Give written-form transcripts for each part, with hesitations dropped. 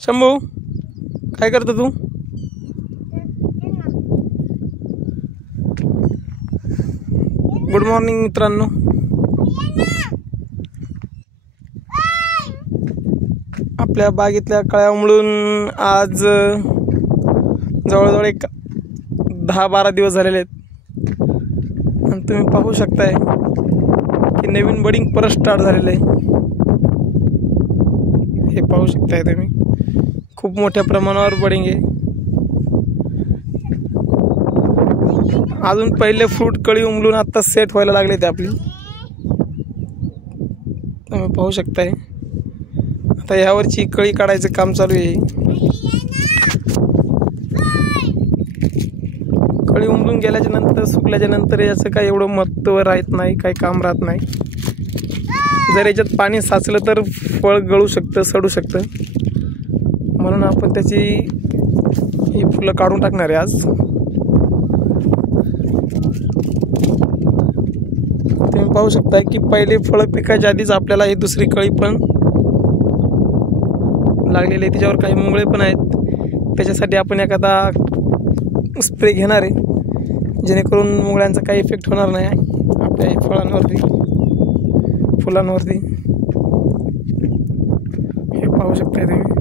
शंभू काय करतो तू? Good morning मित्रांनो. आपल्या बागेतल्या कळ्या उमळून आज जवळजवळ एक 10-12 दिवस झालेले आहेत आणि तुम्ही पाहू शकताय की नवीन बडिंग परत स्टार्ट झालेलं आहे. हे पाहू शकताय तुम्ही, खूप मोठ्या प्रमाणावर बडिंग आहे. अजून पहिले फ्रूट कळी उमलून आता सेट व्हायला लागले ते आपली, तुम्ही पाहू शकताय. आता यावरची कळी काढायचं काम चालू आहे. कळी उमलून गेल्याच्या नंतर सुकल्याच्या नंतर याचं काही एवढं महत्त्व राहत नाही, काही काम राहत नाही. जर याच्यात पाणी साचलं तर फळ गळू शकतं, सडू शकतं. म्हणून आपण त्याची ही फुलं काढून टाकणार आहे आज. तुम्ही पाहू शकता की पहिले फळं पिकायच्या आधीच आपल्याला ही दुसरी कळी पण लागलेली आहे. त्याच्यावर काही मुंगळे पण आहेत. त्याच्यासाठी आपण एखादा स्प्रे घेणार आहे जेणेकरून मुंगळ्यांचा काही इफेक्ट होणार नाही आपल्या फळांवरती, फुलांवरती. हे पाहू शकताय तुम्ही.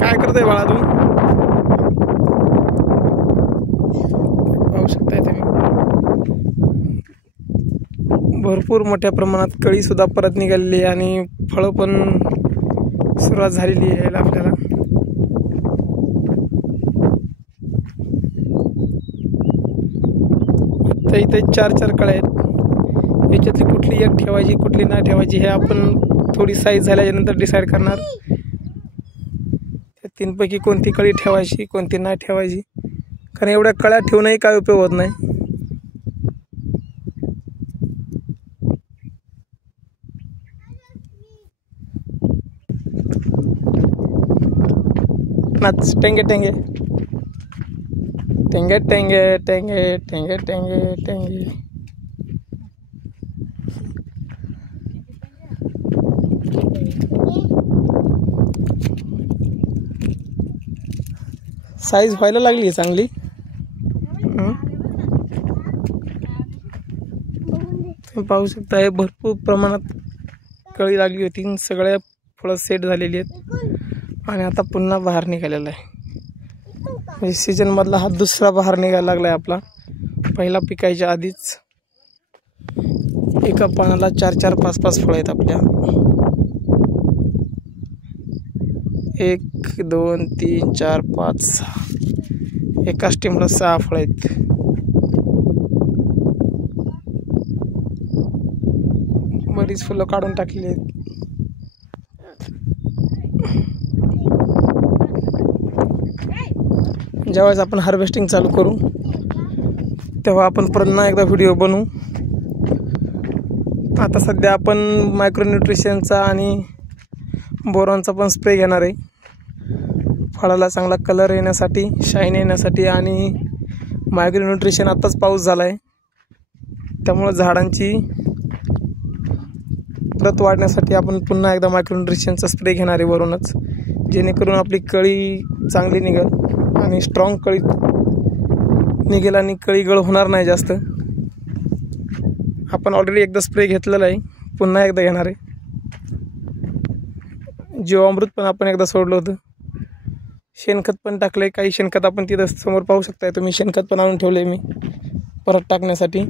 काय करतोय बाळा तू? पाहू शकताय तुम्ही, भरपूर मोठ्या प्रमाणात कळी सुद्धा परत निघालेली आहे आणि फळं पण सुरुवात झालेली आहे आपल्याला. तर इथे 4 कळ्या आहेत. याच्यातली कुठली एक ठेवायची, कुठली नाही ठेवायची हे आपण थोडी साईज झाल्यानंतर डिसाईड करणार. त्या 3 पैकी कोणती कळी ठेवायची, कोणती नाही ठेवायची. कारण एवढ्या कळ्या ठेवूनही काय उपयोग होत नाही. नाच टेंगे टेंगे टेंगे टेंगे टेंगे टेंगे टेंगे टेंगे. साईज व्हायला लागली आहे चांगली. तुम्ही पाहू शकता हे भरपूर प्रमाणात कळी लागली होती. सगळ्या फळं सेट झालेली आहेत आणि आता पुन्हा बहार निघालेला आहे. म्हणजे सीजनमधला हा दुसरा बहार निघायला लागला आहे आपला. पहिला पिकायच्या आधीच एका पानाला 4-4, 5-5 फळं आहेत आपल्या. 1, 2, 3, 4, 5, 6. एका स्टेमला 6 फळं आहेत. बरीच फुलं काढून टाकली आहेत. ज्यावेळेस आपण हार्वेस्टिंग चालू करू तेव्हा आपण पुन्हा एकदा व्हिडिओ बनवू. आता सध्या आपण मायक्रोन्यूट्रिशनचा आणि बोरॉनचा पण स्प्रे घेणार आहे. फळाला चांगला कलर येण्यासाठी, शाईन येण्यासाठी. आणि मायक्रोन्यूट्रिशन आताच पाऊस झाला आहे त्यामुळं झाडांची प्रत वाढण्यासाठी आपण पुन्हा एकदा मायक्रोन्यूट्रिशनचा स्प्रे घेणार आहे वरूनच, जेणेकरून आपली कळी चांगली निघेल आणि स्ट्रॉंग कळी निघेल आणि कळी गळ होणार नाही जास्त. आपण ऑलरेडी एकदा स्प्रे घेतलेला आहे, पुन्हा एकदा घेणार आहे. जीवामृत पण आपण एकदा सोडलं होतं. शेणखत पण टाकलं आहे. काही शेणखत आपण तिथं समोर पाहू शकताय तुम्ही. शेणखत पण आणून ठेवलं आहे मी परत टाकण्यासाठी.